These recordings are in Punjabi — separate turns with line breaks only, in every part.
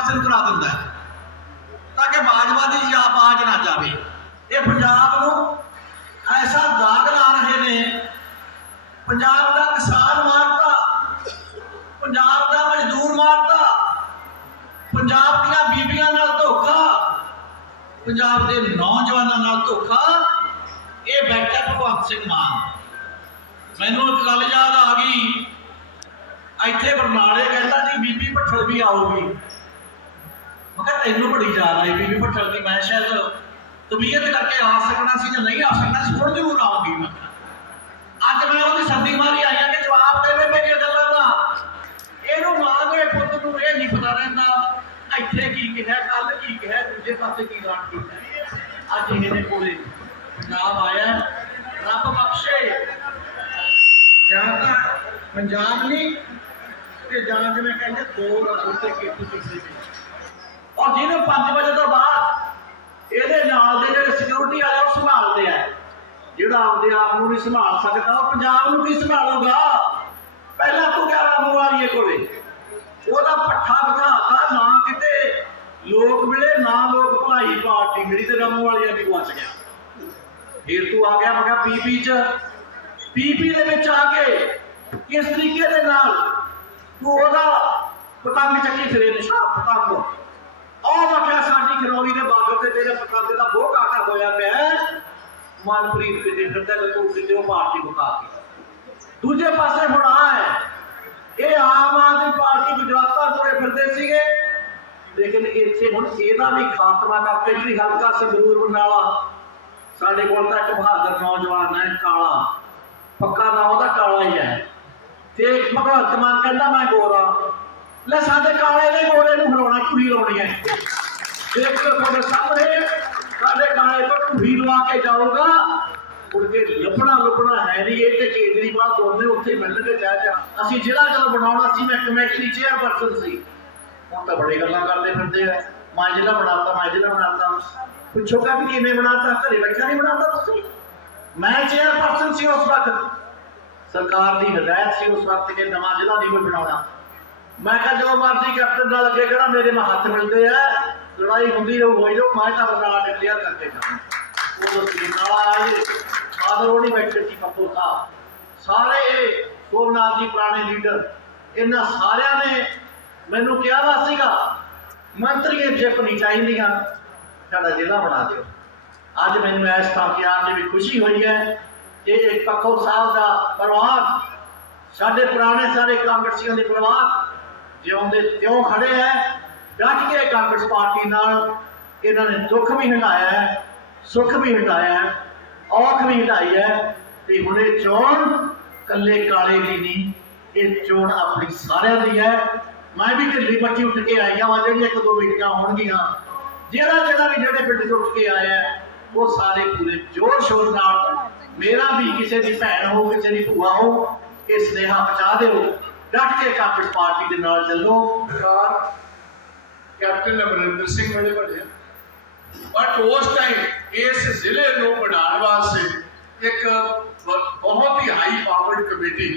ਪਾਸੇ ਨੂੰ ਕਰਾ ਦਿੰਦਾ ਤਾਂ ਕਿ ਬਾਜਵਾਦੀ ਜਾਂ ਬਾਜ ਨਾ ਜਾਵੇ। ਇਹ ਪੰਜਾਬ ਨੂੰ ਐਸਾ ਦਾਗ ਲਾ ਰਹੇ ਨੇ। ਪੰਜਾਬ ਦਾ ਕਿਸਾਨ ਮਾਰਤਾ ਪੰਜਾਬ ਦਾ ਮਜ਼ਦੂਰ ਮਾਰਤਾ ਪੰਜਾਬ ਦੀਆਂ ਬੀਬੀਆਂ ਨਾਲ ਧੋਖਾ, ਪੰਜਾਬ ਦੇ ਨੌਜਵਾਨਾਂ ਨਾਲ ਧੋਖਾ, ਇਹ ਬੈਠਾ ਭਗਵੰਤ ਸਿੰਘ ਮਾਨ। ਮੈਨੂੰ ਇੱਕ ਗੱਲ ਯਾਦ ਆ ਗਈ। ਇੱਥੇ ਬਰਨਾਲੇ ਕਹਿੰਦਾ ਜੀ, ਬੀਬੀ ਭੱਠਲ ਵੀ ਆਉਗੀ ਮੈਂ ਕਿਹਾ ਤੈਨੂੰ ਬੜੀ ਯਾਦ ਆਈ ਬੀਬੀ ਭੱਠਲ ਦੀ ਮੈਂ ਸ਼ਾਇਦ ਤਬੀਅਤ ਕਰਕੇ ਆ ਸਕਣਾ ਸੀ ਜਾਂ ਨਹੀਂ ਆ ਸਕਣਾ ਸੀ, ਹੁਣ ਜ਼ਰੂਰ ਆਉਂਗੀ ਮੈਂ। ਅੱਜ ਮੈਂ ਉਹਦੀ ਸੰਦੀ ਮਾਰੀ ਆਇਆ ਕਿ ਜਵਾਬ ਦੇਵੇ ਮੇਰੀਆਂ ਗੱਲਾਂ ਦਾ। ਇਹਨੂੰ ਮਾਂ ਦੇ ਪੁੱਤ ਨੂੰ ਇਹ ਨਹੀਂ ਪਤਾ ਰਹਿੰਦਾ ਇੱਥੇ ਕੀ ਕਿਹਾ ਕੱਲ ਕੀ ਕਿਹਾ, ਦੂਜੇ ਪਾਸੇ ਕੀ ਗਾਣ ਕੀਤਾ। ਅੱਜ ਇਹਦੇ ਕੋਲੇ ਪੰਜਾਬ ਆਇਆ, ਰੱਬ ਬਖਸ਼ੇ। ਜਾਂ ਤਾਂ ਪੰਜਾਬ ਨਹੀਂ, ਤੇ ਜਾਂ ਜਿਵੇਂ ਕਹਿੰਦੇ ਦੋ ਰੱਬ ਤੇ ਕਿਤੇ ਕਿਸੇ ਦੀ ਔਰ ਜਿਹਨੂੰ 5 ਵਜੇ ਤੋਂ ਬਾਅਦ ਇਹਦੇ ਨਾਲ ਦੇ ਜਿਹੜੇ ਸਿਕਿਉਰਿਟੀ ਵਾਲੇ ਉਹ ਸੰਭਾਲਦੇ ਆ। ਜਿਹੜਾ ਆਪਦੇ ਆਪ ਨੂੰ ਨਹੀਂ ਸੰਭਾਲ ਸਕਦਾ, ਉਹ ਪੰਜਾਬ ਨੂੰ ਕੀ ਸੰਭਾਲੂਗਾ? ਪਹਿਲਾਂ ਤੂੰ ਗਿਆ ਰਾਮੂ ਵਾਲੀਏ ਕੋਲੇ। ਉਹਦਾ ਪੱਠਾ ਬਧਾਤਾ ਨਾ ਕਿਤੇ ਲੋਕ ਮਿਲੇ, ਨਾ ਲੋਕ ਭਲਾਈ ਪਾਰਟੀ ਮੇਰੀ ਤੇ ਰਾਮੂ ਵਾਲੀਆ ਵੀ ਗਵਾਚ ਗਿਆ। ਫਿਰ ਤੂੰ ਆ ਗਿਆ, ਮੈਂ ਕਿਹਾ ਪੀਪੀ ਚ। ਪੀਪੀ ਦੇ ਵਿੱਚ ਆ ਕੇ ਕਿਸ ਤਰੀਕੇ ਦੇ ਨਾਲ ਤੂੰ ਉਹਦਾ ਪਤੰਗ ਚੱਕੀ ਫਿਰੇ ਨਿਸ਼ਾ ਪਤੰਗ। ਉਹ ਵਖਿਆ ਸਾਡੀ ਖਰੋਲੀ ਦੇ ਬਾਗਰ ਤੇ ਜਿਹੜੇ ਪਤੰਗ ਦਾ ਬਹੁਤ ਆਟਾ ਹੋਇਆ ਪਿਆ ਮਨਪ੍ਰੀਤ ਕਿਤੇ ਫਿਰਦਾ ਤੇ ਤੂੰ ਕਿਤੇ ਪਾਰਟੀ ਮੁਕਾ ਕੇ। ਦੂਜੇ ਪਾਸੇ ਹੁਣ ਹੈ। ਇਹ ਆਮ ਆਦਮੀ ਪਾਰਟੀ ਗੁਜਰਾਤਾਂ ਤੁਰੇ ਫਿਰਦੇ ਸੀਗੇ। ਲੇਕਿਨ ਇੱਥੇ ਹੁਣ ਇਹਦਾ ਵੀ ਖਾਤਮਾ ਕਰਕੇ ਜਿਹੜੀ ਹਲਕਾ ਸੰਗਰੂਰ ਬਰਨਾਲਾ। ਸਾਡੇ ਕੋਲ ਤਾਂ ਇੱਕ ਬਹਾਦਰ ਨੌਜਵਾਨ ਹੈ, ਕਾਲਾ। ਪੱਕਾ ਨਾਮ ਉਹਦਾ ਕਾਲਾ ਹੀ ਹੈ। ਤੇ ਇੱਕ ਭਗਵੰਤ ਮਾਨ ਕਹਿੰਦਾ, ਮੈਂ ਗੋਰਾ। ਲੈ ਸਾਡੇ ਕਾਲੇ ਦੇ ਗੋਰੇ ਨੂੰ ਹਰਾਉਣਾ ਟੂਹੀ ਲਾਉਣੀ ਹੈ। ਦੇਖ ਲਓ ਤੁਹਾਡੇ ਸਾਹਮਣੇ, ਸਾਡੇ ਕਾਲੇ ਤੋਂ ਟੂਹੀ ਲਵਾ ਕੇ ਜਾਊਗਾ। ਮੁੜ ਕੇ ਲੱਭਣਾ ਲੱਭਣਾ ਹੈ ਨਹੀਂ, ਇਹ ਤੇ ਕੇਜਰੀਵਾਲ ਦੋਨੇ ਉੱਥੇ ਮਿਲਣਗੇ ਜਾ ਜਾ। ਅਸੀਂ ਜ਼ਿਲ੍ਹਾ ਜਦੋਂ ਬਣਾਉਣਾ ਸੀ, ਮੈਂ ਕਮੇਟੀ ਚੇਅਰਪਰਸਨ ਸੀ। ਹੁਣ ਤਾਂ ਬੜੀ ਗੱਲਾਂ ਕਰਦੇ ਫਿਰਦੇ ਆ। ਮੈਂ ਜ਼ਿਲ੍ਹਾ ਬਣਾਤਾ ਮੈਂ ਜ਼ਿਲ੍ਹਾ ਬਣਾਤਾ ਪੁੱਛੋਗਾ ਵੀ ਕਿਵੇਂ ਬਣਾਤਾ, ਘਰੇ ਬੈਠਾ ਨਹੀਂ ਬਣਾਤਾ ਤੁਸੀਂ? ਮੈਂ ਚੇਅਰਪਰਸਨ ਸੀ ਉਸ ਵਕਤ। ਸਰਕਾਰ ਦੀ ਹਦਾਇਤ ਸੀ ਉਸ ਵਕਤ ਕਿ ਨਵਾਂ ਜ਼ਿਲ੍ਹਾ ਨਹੀਂ ਕੋਈ ਬਣਾਉਣਾ। ਮੈਂ ਕਿਹਾ ਜੋ ਮਰਜ਼ੀ ਕੈਪਟਨ ਨਾਲ ਅੱਗੇ ਕਿਹੜਾ ਮੇਰੇ ਨਾਲ ਹੱਥ ਮਿਲਦੇ ਆ। ਲੜਾਈ ਹੁੰਦੀ ਰਹੂ, ਹੋਈ ਰਹੂ, ਮੈਂ ਤਾਂ ਬਰਨਾਲਾ ਡਿਕਲੇਅਰ ਕਰਕੇ ਜਾਣਾ ਉਹ ਸੀ ਨਾਲ ਆਏ ਫਾਦਰ ਉਹ ਬੈਠੇ ਸੀ, ਪੱਪੂ ਸਾਹਿਬ ਸਾਰੇ ਇਹ ਜੀ ਪੁਰਾਣੇ ਲੀਡਰ ਇਹਨਾਂ ਸਾਰਿਆਂ ਨੇ ਮੈਨੂੰ ਕਿਹਾ ਵਾ ਸੀਗਾ, ਮੰਤਰੀਆਂ ਜਿੱਪ ਨਹੀਂ ਚਾਹੀਦੀਆਂ, ਸਾਡਾ ਜ਼ਿਲ੍ਹਾ ਬਣਾ ਦਿਓ। ਅੱਜ ਮੈਨੂੰ ਇਸ ਤਾਂ ਦੀ ਵੀ ਖੁਸ਼ੀ ਹੋਈ ਹੈ ਕਿ ਇੱਕ ਪੱਖੋ ਸਾਹਿਬ ਦਾ ਪਰਿਵਾਰ ਸਾਡੇ ਪੁਰਾਣੇ ਸਾਰੇ ਕਾਂਗਰਸੀਆਂ ਦੇ ਪਰਿਵਾਰ ਜਿਉਂਦੇ ਤਿਉਂ ਖੜੇ ਹੈ ਡਟ ਕੇ ਕਾਂਗਰਸ ਪਾਰਟੀ ਨਾਲ ਇਹਨਾਂ ਨੇ ਦੁੱਖ ਵੀ ਹਟਾਇਆ ਸੁੱਖ ਵੀ ਹਟਾਇਆ ਔਖ ਵੀ ਹਟਾਈ ਹੈ ਤੇ ਹੁਣ ਇਹ ਚੋਣ ਕੱਲੇ ਕਾਲੇ ਦੀ ਨਹੀਂ ਇਹ ਚੋਣ ਆਪਣੀ ਸਾਰਿਆਂ ਦੀ ਹੈ ਮੈਂ ਵੀ ਢਿੱਲੀ ਮੱਠੀ ਉੱਠ ਕੇ ਆਈਆਂ ਵਾਂ ਜਿਹੜੀਆਂ ਇੱਕ ਦੋ ਮੀਟਿੰਗਾਂ ਹੋਣਗੀਆਂ ਜਿਹੜਾ ਜਿਹੜਾ ਵੀ ਜਿਹੜੇ ਪਿੰਡ ਤੋਂ ਉੱਠ ਕੇ ਆਇਆ ਹੈ, ਉਹ ਸਾਰੇ ਪੂਰੇ ਜ਼ੋਰ ਸ਼ੋਰ ਨਾਲ ਮੇਰਾ ਵੀ ਕਿਸੇ ਦੀ ਭੈਣ ਹੋ ਕਿਸੇ ਦੀ ਭੂਆ ਹੋ ਇਹ ਸਨੇਹਾ ਪਹੁੰਚਾ ਦਿਓ। ਡਟ ਕੇ ਕਾਂਗਰਸ ਪਾਰਟੀ ਦੇ ਨਾਲ ਚੱਲੋ।
ਸਰਕਾਰ, ਕੈਪਟਨ ਅਮਰਿੰਦਰ ਸਿੰਘ ਵੇਲੇ ਬਣਿਆ ਬਟ ਉਸ ਟਾਈਮ ਇਸ ਜ਼ਿਲ੍ਹੇ ਨੂੰ ਬਣਾਉਣ ਵਾਸਤੇ ਇੱਕ ਬਹੁਤ ਹੀ high powered committee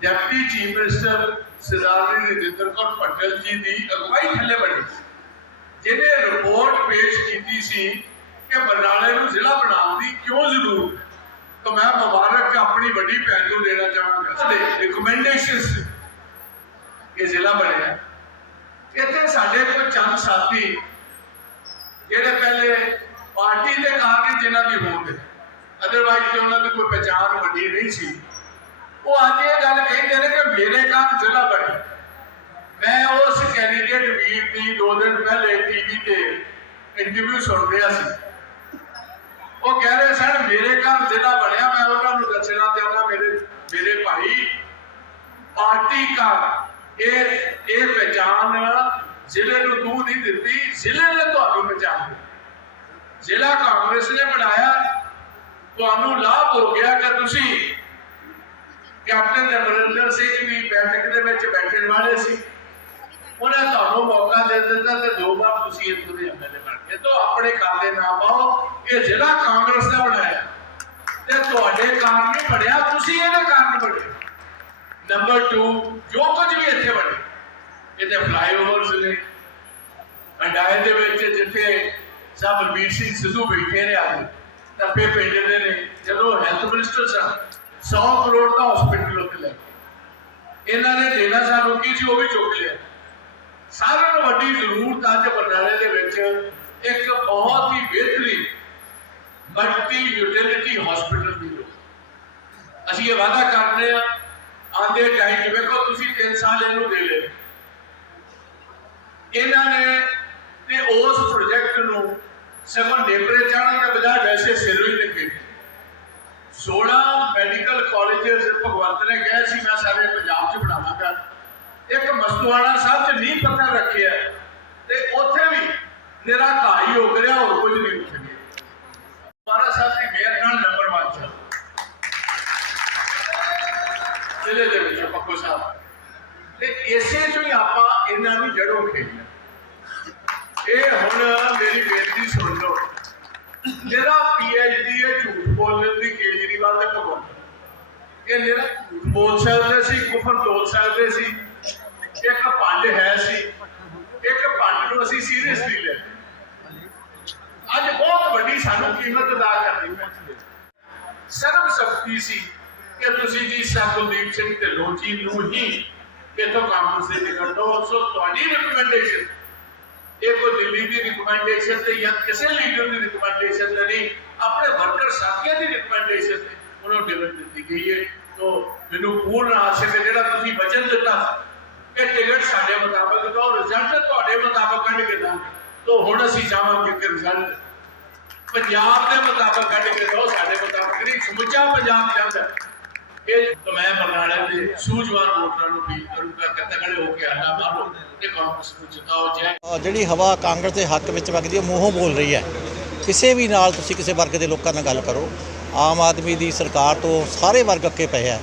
deputy chief minister Sardar Rajinder Kaur Patel ji ਦੀ ਅਗਵਾਈ ਥੱਲੇ ਬਣੀ। ਜਿਹਨੇ ਰਿਪੋਰਟ ਪੇਸ਼ ਕੀਤੀ ਸੀ ਕਿ ਬਰਨਾਲੇ ਨੂੰ ਜ਼ਿਲ੍ਹਾ ਬਣਾਉਣ ਦੀ ਕਿਉਂ ਜ਼ਰੂਰ ਤਾਂ ਮੈਂ ਮੁਬਾਰਕ ਆਪਣੀ ਵੱਡੀ ਭੈਣ ਨੂੰ ਦੇਣਾ ਚਾਹਾਂਗਾ। ਦੇ ਰਿਕਮੈਂਡੇਸ਼ਨਸ ਇਹ ਜ਼ਿਲ੍ਹਾ ਬਣਿਆ। ਇੱਥੇ ਸਾਡੇ ਕੋਲ ਚੰਦ ਸਾਥੀ, ਜਿਹੜੇ ਪਹਿਲੇ ਪਾਰਟੀ ਦੇ ਕਾਰਨ ਜਿਨ੍ਹਾਂ ਦੀ ਹੋਂਦ ਅਦਰਵਾਈਜ਼ ਤੇ ਉਹਨਾਂ ਦੀ ਕੋਈ ਪਛਾਣ ਵੱਡੀ ਨਹੀਂ ਸੀ। ਉਹ ਅੱਜ ਇਹ ਗੱਲ ਕਹਿੰਦੇ ਨੇ ਕਿ ਮੇਰੇ ਕਾਰਨ ਜ਼ਿਲ੍ਹਾ ਬਣੇ ਮੈਂ ਉਸ ਕੈਂਡੀਡੇਟ ਵੀਰ ਦੀ ਦੋ ਦਿਨ ਪਹਿਲੇ ਟੀਵੀ ਤੇ ਇੰਟਰਵਿਊ ਸੁਣ ਰਿਹਾ ਸੀ। ਉਹ ਕਹਿ ਰਹੇ ਜ਼ਿਲ੍ਹਾ ਬਣਿਆ, ਮੈਂ ਉਹਨਾਂ ਨੂੰ ਦੱਸਣਾ ਚਾਹੁੰਦਾ, ਮੇਰੇ ਮੇਰੇ ਭਾਈ, ਪਾਰਟੀ ਦਾ ਇਹ ਇਹ ਪਛਾਣ ਜ਼ਿਲ੍ਹੇ ਨੂੰ ਤੂੰ ਨਹੀਂ ਦਿੱਤੀ, ਜ਼ਿਲ੍ਹੇ ਨੇ ਤੁਹਾਨੂੰ ਪਛਾਣ ਦਿੱਤੀ। ਜ਼ਿਲ੍ਹਾ ਕਾਂਗਰਸ ਨੇ ਬਣਾਇਆ, ਤੁਹਾਨੂੰ ਲਾਭ ਹੋ ਗਿਆ ਕਿ ਤੁਸੀਂ ਕੈਪਟਨ ਅਮਰਿੰਦਰ ਸਿੰਘ ਵੀ ਬੈਠਕ ਦੇ ਵਿੱਚ ਬੈਠਣ ਵਾਲੇ ਸੀ। ਉਹਨੇ ਤੁਹਾਨੂੰ ਮੌਕਾ ਦੇ ਦਿੱਤਾ ਤੇ ਦੋ ਵਾਰ ਤੁਸੀਂ ਇੱਥੋਂ ਦੇ ਐਮਐਲਏ ਬਣ ਗਏ। ਤੋਂ ਆਪਣੇ ਖਾਤੇ ਨਾ ਪਾਓ, ਇਹ ਜ਼ਿਲ੍ਹਾ ਕਾਂਗਰਸ ਦਾ ਬਣਾਇਆ। ਤੇ ਤੁਹਾਡੇ ਕਾਰਨ ਨਹੀਂ ਬਣਿਆ ਤੁਸੀਂ ਇਹਦੇ ਕਾਰਨ ਬਣੇ ਨੰਬਰ 2 ਜੋ ਕੁਝ ਵੀ ਇੱਥੇ ਬਣੇ ਇਹਦੇ ਫਲਾਈਓਵਰਸ ਨੇ। ਅੰਡਾਏ ਦੇ ਵਿੱਚ ਜਿੱਥੇ ਸਾਹਿਬ ਬਲਬੀਰ ਸਿੰਘ ਸਿੱਧੂ ਬੈਠੇ ਨੇ ਅੱਜ, ਟੱਪੇ ਪਿੰਡ ਦੇ ਨੇ। ਜਦੋਂ ਹੈਲਥ ਮਿਨਿਸਟਰ ਸਨ 100 ਕਰੋੜ ਦਾ ਹਸਪੀਟਲ ਉੱਤੇ ਲੈ ਇਹਨਾਂ ਨੇ ਦੇਣਾ ਸਾਨੂੰ ਕੀ ਸੀ, ਉਹ ਵੀ ਚੁੱਕ ਲਿਆ। ਸਾਰਿਆਂ ਨੂੰ ਵੱਡੀ ਜ਼ਰੂਰਤ ਅੱਜ ਬਰਨਾਲੇ ਦੇ ਵਿੱਚ ਇੱਕ ਬਹੁਤ ਹੀ ਬਿਹਤਰੀਨ ਮਲਟੀ ਯੂਟਿਲਿਟੀ ਹਸਪੀਟਲ ਦੀ ਲੋੜ ਅਸੀਂ ਇਹ ਵਾਅਦਾ ਕਰਦੇ ਆ ਆਂਦੇ ਟਾਈਮ ਵੇਖੋ, ਤੁਸੀਂ 3 ਸਾਲ ਇਹਨੂੰ ਦੇ ਲਏ। ਇਹਨਾਂ ਨੇ ਤੇ ਉਸ ਪ੍ਰੋਜੈਕਟ ਨੂੰ ਸਗੋਂ ਨੇਪਰੇ ਚਾੜਨ ਦੇ ਬਜਾਏ ਵੈਸੇ ਸਿਰ ਵੀ ਲੱਗੇ 16 ਮੈਡੀਕਲ ਕਾਲਜਸ ਭਗਵੰਤ ਨੇ ਕਿਹਾ ਸੀ, ਮੈਂ ਸਾਰੇ ਪੰਜਾਬ 'ਚ ਬਣਾਵਾਂਗਾ ਇੱਕ ਮਸਤੂਆਣਾ ਸਾਹਿਬ 'ਚ ਨਹੀਂ ਪਤਾ ਰੱਖਿਆ ਤੇ ਉੱਥੇ ਵੀ ਨਿਰਾ ਘਾਈ ਹੋ ਗਿਆ ਹੋਰ ਕੁਝ ਨਹੀਂ ਉੱਠ ਗਿਆ ਬਾਰਾ ਸਾਹਿਬ ਦੀ ਮੇਅਰ ਨਾਲ ਨੰਬਰ 1 ਚ ਜ਼ਿਲ੍ਹੇ ਦੇ ਵਿੱਚ ਪੱਕੋ ਸਾਹਿਬ ਤੇ ਇਸੇ ਚੋਂ ਹੀ ਆਪਾਂ ਇਹਨਾਂ ਨੂੰ ਜੜੋਂ ਖੇਡਣਾ ਇਹ ਹੁਣ ਮੇਰੀ ਬੇਨਤੀ ਸੁਣ ਲਓ। ਜਿਹੜਾ ਪੀਐਚਡੀ ਹੈ, ਝੂਠ ਬੋਲਣ ਦੀ ਕੇਜਰੀਵਾਲ ਦੇ ਭਗਵੰਤ ਇਹ ਜਿਹੜਾ ਝੂਠ ਬੋਲ ਸਕਦੇ ਸੀ ਕੁਫਰ ਤੋਲ ਸਕਦੇ ਸੀ, ਇੱਕ ਪੰਡ ਹੈ ਸੀ। ਇੱਕ ਪੰਡ ਨੂੰ ਅਸੀਂ ਸੀਰੀਅਸਲੀ ਲੈ ਅੱਜ ਬਹੁਤ ਵੱਡੀ ਸਾਨੂੰ ਕੀਮਤ ਅਦਾ ਕਰਨੀ ਪੈਂਦੀ ਹੈ। ਸਰਬ ਸਖਤੀ ਸੀ। ਕਿ ਤੁਸੀਂ ਜੀ ਸਾਕੁਲਦੀਪ ਸਿੰਘ ਤੇ ਲੋਚੀ ਨੂੰ ਹੀ ਕਿਥੋਂ ਕਾਂਗਰਸ ਦੇ ਨਿਕਲ ਸੋ ਤੁਹਾਡੀ ਰਿਕਮੈਂਡੇਸ਼ਨ ਇਹ ਕੋਈ ਦਿੱਲੀ ਦੀ ਰਿਕਮੈਂਡੇਸ਼ਨ ਤੇ ਜਾਂ ਕਿਸੇ ਲੀਡਰ ਦੀ ਰਿਕਮੈਂਡੇਸ਼ਨ ਤੇ ਨਹੀਂ, ਆਪਣੇ ਵਰਕਰ ਸਾਥੀਆਂ ਦੀ ਰਿਕਮੈਂਡੇਸ਼ਨ ਤੇ ਉਹਨੂੰ ਟਿਕਟ ਦਿੱਤੀ ਗਈ ਹੈ। ਤੋਂ ਮੈਨੂੰ ਪੂਰਨ ਆਸ ਹੈ ਕਿ ਜਿਹੜਾ ਤੁਸੀਂ ਵਚਨ ਦਿੱਤਾ ਕਿ ਟਿਕਟ ਸਾਡੇ ਮੁਤਾਬਕ ਦੋ ਰਿਜ਼ਲਟ ਤੁਹਾਡੇ ਮੁਤਾਬਕ ਕੱਢ ਕੇ ਦਾਂਗੇ ਤੋਂ ਹੁਣ ਅਸੀਂ ਚਾਹਾਂਗੇ ਕਿ ਰਿਜ਼ਲਟ ਪੰਜਾਬ ਦੇ ਮੁਤਾਬਕ ਕੱਢ ਕੇ ਦੋ ਸਾਡੇ ਮੁਤਾਬਕ ਨਹੀਂ, ਸਮੁੱਚਾ ਪੰਜਾਬ ਚਾਹੁੰਦਾ ਇਹ ਮੈਂ ਬਰਨਾਲੇ ਦੇ ਸੂਝਵਾਨ ਵੋਟਰਾਂ ਨੂੰ ਅਪੀਲ ਕਰੂੰਗਾ ਕਿ ਤਗੜੇ ਹੋ ਕੇ ਆਣਾ ਮਾਰੋ ਤੇ ਕਾਂਗਰਸ ਨੂੰ ਜਿਤਾਓ, ਜੈ
ਜਿਹੜੀ ਹਵਾ ਕਾਂਗਰਸ ਦੇ ਹੱਕ ਵਿੱਚ ਵਗਦੀ ਹੈ ਮੂੰਹੋਂ ਬੋਲ ਰਹੀ ਹੈ। ਕਿਸੇ ਵੀ ਨਾਲ ਤੁਸੀਂ ਕਿਸੇ ਵਰਗ ਦੇ ਲੋਕਾਂ ਨਾਲ ਗੱਲ ਕਰੋ। ਆਮ ਆਦਮੀ ਦੀ ਸਰਕਾਰ ਤੋਂ ਸਾਰੇ ਵਰਗ ਅੱਕੇ ਪਏ ਹੈ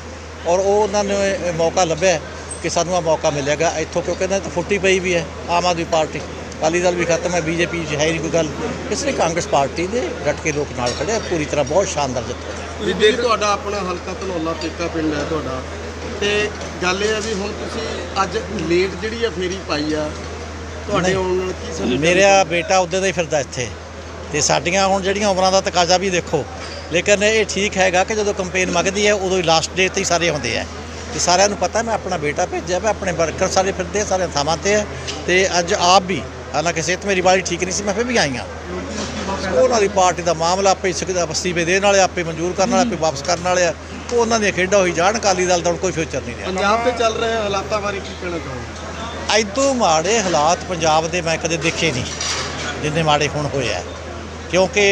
ਔਰ ਉਹ ਉਹਨਾਂ ਨੂੰ ਮੌਕਾ ਲੱਭਿਆ ਕਿ ਸਾਨੂੰ ਆ ਮੌਕਾ ਮਿਲੇਗਾ ਇੱਥੋਂ ਕਿਉਂਕਿ ਇਹਨਾਂ ਦੀ ਫੁੱਟੀ ਪਈ ਵੀ ਹੈ, ਆਮ ਆਦਮੀ ਪਾਰਟੀ। ਅਕਾਲੀ ਦਲ ਵੀ ਖਤਮ ਹੈ ਬੀਜੇਪੀ 'ਚ ਹੈ ਨਹੀਂ ਕੋਈ ਗੱਲ। ਇਸ ਲਈ ਕਾਂਗਰਸ ਪਾਰਟੀ ਦੇ ਡਟ ਕੇ ਲੋਕ ਨਾਲ ਖੜੇ ਆ ਪੂਰੀ ਤਰ੍ਹਾਂ ਬਹੁਤ ਸ਼ਾਨਦਾਰ ਜਿੱਤ ਹੋਈ
ਤੁਸੀਂ ਦੇਖ ਤੁਹਾਡਾ ਆਪਣਾ ਹਲਕਾ ਧਨੌਲਾ ਤੇਕਾ ਪਿੰਡ ਹੈ ਤੁਹਾਡਾ ਤੇ ਗੱਲ ਇਹ ਹੈ ਵੀ ਹੁਣ ਤੁਸੀਂ ਅੱਜ ਲੇਟ ਜਿਹੜੀ ਆ ਫੇਰੀ ਪਾਈ ਆ ਤੁਹਾਡੇ। ਆਉਣ ਨਾਲ ਕੀ ਸਾਨੂੰ
ਮੇਰਾ ਬੇਟਾ ਉਦੋਂ ਦਾ ਹੀ ਫਿਰਦਾ ਇੱਥੇ। ਤੇ ਸਾਡੀਆਂ ਹੁਣ ਜਿਹੜੀਆਂ ਉਮਰਾਂ ਦਾ ਤਕਾਜ਼ਾ ਵੀ ਦੇਖੋ ਲੇਕਿਨ ਇਹ ਠੀਕ ਹੈਗਾ ਕਿ ਜਦੋਂ ਕੰਪੇਨ ਮੰਗਦੀ ਹੈ ਉਦੋਂ ਹੀ ਲਾਸਟ ਡੇ ਤੇ ਹੀ ਸਾਰੇ ਆਉਂਦੇ ਆ। ਤੇ ਸਾਰਿਆਂ ਨੂੰ ਪਤਾ ਮੈਂ ਆਪਣਾ ਬੇਟਾ ਭੇਜਿਆ ਮੈਂ ਆਪਣੇ ਵਰਕਰ ਸਾਰੇ ਫਿਰਦੇ ਆ, ਸਾਰੇ ਥਾਵਾਂ ਤੇ ਆ। ਤੇ ਅੱਜ ਆਪ ਵੀ ਹਾਲਾਂਕਿ ਸਿਹਤ ਮੇਰੀ ਬਾਲੀ ਠੀਕ ਨਹੀਂ ਸੀ ਮੈਂ ਫਿਰ ਵੀ ਆਈਆਂ। ਉਹਨਾਂ ਦੀ ਪਾਰਟੀ ਦਾ ਮਾਮਲਾ ਆਪੇ ਸਿੱਖਦਾ ਵਸਤੀਵੇ ਦੇਣ ਵਾਲੇ ਆਪੇ ਮਨਜ਼ੂਰ ਕਰਨ ਵਾਲੇ ਆਪੇ ਵਾਪਸ ਕਰਨ ਵਾਲੇ ਆ। ਉਹ ਉਹਨਾਂ ਦੀਆਂ ਖੇਡਾਂ ਹੋਈ ਜਾਣ ਅਕਾਲੀ ਦਲ ਦਾ ਕੋਈ ਫਿਊਚਰ ਨਹੀਂ ਰਿਹਾ।
ਪੰਜਾਬ ਤੇ ਚੱਲ ਰਹੇ ਹਾਲਾਤਾਂ ਬਾਰੇ ਕੀ ਕਹਿਣਾ ਚਾਹੋਗੇ?
ਐਦੋਂ ਮਾੜੇ ਹਾਲਾਤ ਪੰਜਾਬ ਦੇ ਮੈਂ ਕਦੇ ਦੇਖੇ ਨਹੀਂ ਜਿੰਨੇ ਮਾੜੇ ਹੁਣ ਹੋਏ ਆ। ਕਿਉਂਕਿ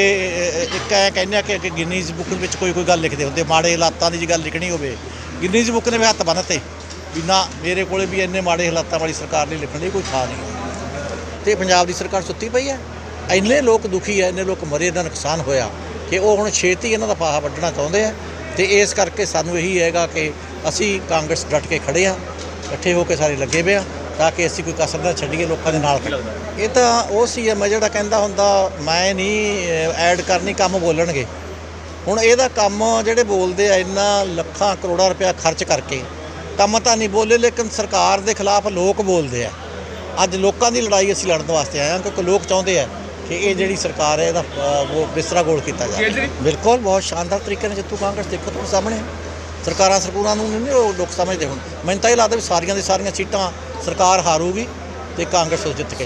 ਇੱਕ ਐ ਕਹਿੰਦੇ ਆ ਕਿ ਗਿਨੀਜ਼ ਬੁੱਕ ਵਿੱਚ ਕੋਈ ਕੋਈ ਗੱਲ ਲਿਖਦੇ ਹੁੰਦੇ ਮਾੜੇ ਹਾਲਾਤਾਂ ਦੀ ਜੇ ਗੱਲ ਲਿਖਣੀ ਹੋਵੇ। ਗਿਨੀਜ਼ ਬੁੱਕ ਨੇ ਵੀ ਹੱਥ ਬੰਨ੍ਹਤੇ ਵੀ ਨਾ ਮੇਰੇ ਕੋਲੇ ਵੀ ਇੰਨੇ ਮਾੜੇ ਹਾਲਾਤਾਂ ਵਾਲੀ ਸਰਕਾਰ ਨਹੀਂ ਲਿਖਣ ਦੀ ਕੋਈ ਥਾਂ ਨਹੀਂ। ਤੇ ਪੰਜਾਬ ਦੀ ਸਰਕਾਰ ਸੁੱਤੀ ਪਈ ਹੈ। ਇੰਨੇ ਲੋਕ ਦੁਖੀ ਹੈ, ਇੰਨੇ ਲੋਕ ਮਰੇ ਦਾ ਨੁਕਸਾਨ ਹੋਇਆ ਕਿ ਉਹ ਹੁਣ ਛੇਤੀ ਇਹਨਾਂ ਦਾ ਪਾਹਾ ਵੱਢਣਾ ਚਾਹੁੰਦੇ ਆ ਤੇ ਇਸ ਕਰਕੇ ਸਾਨੂੰ ਇਹੀ ਹੈਗਾ ਕਿ ਅਸੀਂ ਕਾਂਗਰਸ ਡਟ ਕੇ ਖੜੇ ਆ ਇਕੱਠੇ ਹੋ ਕੇ ਸਾਰੇ ਲੱਗੇ ਪਏ ਆ ਤਾਂ ਕਿ ਅਸੀਂ ਕੋਈ ਕਸਰ ਨਾ ਛੱਡੀਏ ਲੋਕਾਂ ਦੇ ਨਾਲ ਇਹ ਤਾਂ ਉਹ ਸੀ ਮੈਂ ਜਿਹੜਾ ਕਹਿੰਦਾ ਹੁੰਦਾ, ਮੈਂ ਨਹੀਂ ਐਡ ਕਰਨੀ, ਕੰਮ ਬੋਲਣਗੇ। ਹੁਣ ਇਹਦਾ ਕੰਮ ਜਿਹੜੇ ਬੋਲਦੇ ਆ, ਇੰਨਾ ਲੱਖਾਂ ਕਰੋੜਾਂ ਰੁਪਇਆ ਖਰਚ ਕਰਕੇ ਕੰਮ ਤਾਂ ਨਹੀਂ ਬੋਲੇ, ਲੇਕਿਨ ਸਰਕਾਰ ਦੇ ਖਿਲਾਫ ਲੋਕ ਬੋਲਦੇ ਆ। ਅੱਜ ਲੋਕਾਂ ਦੀ ਲੜਾਈ ਅਸੀਂ ਲੜਨ ਵਾਸਤੇ ਆਏ ਹਾਂ ਕਿਉਂਕਿ ਲੋਕ ਚਾਹੁੰਦੇ ਆ ਕਿ ਇਹ ਜਿਹੜੀ ਸਰਕਾਰ ਹੈ ਇਹਦਾ ਉਹ ਬਿਸਤਰਾ ਗੋਲ ਕੀਤਾ ਜਾਵੇ। ਬਿਲਕੁਲ ਬਹੁਤ ਸ਼ਾਨਦਾਰ ਤਰੀਕੇ ਨਾਲ ਜਿੱਤੂ ਕਾਂਗਰਸ ਦੇਖੋ ਤੁਹਾਡੇ ਸਾਹਮਣੇ। ਸਰਕਾਰਾਂ ਸਰਕੂਰਾਂ ਨੂੰ ਨਹੀਂ ਉਹ ਲੋਕ ਸਮਝਦੇ ਹੁਣ। ਮੈਨੂੰ ਤਾਂ ਇਹ ਲੱਗਦਾ ਵੀ ਸਾਰੀਆਂ ਦੀ ਸਾਰੀਆਂ ਸੀਟਾਂ ਸਰਕਾਰ ਹਾਰੂਗੀ ਤੇ ਕਾਂਗਰਸ ਉਹ ਜਿੱਤ ਕੇ।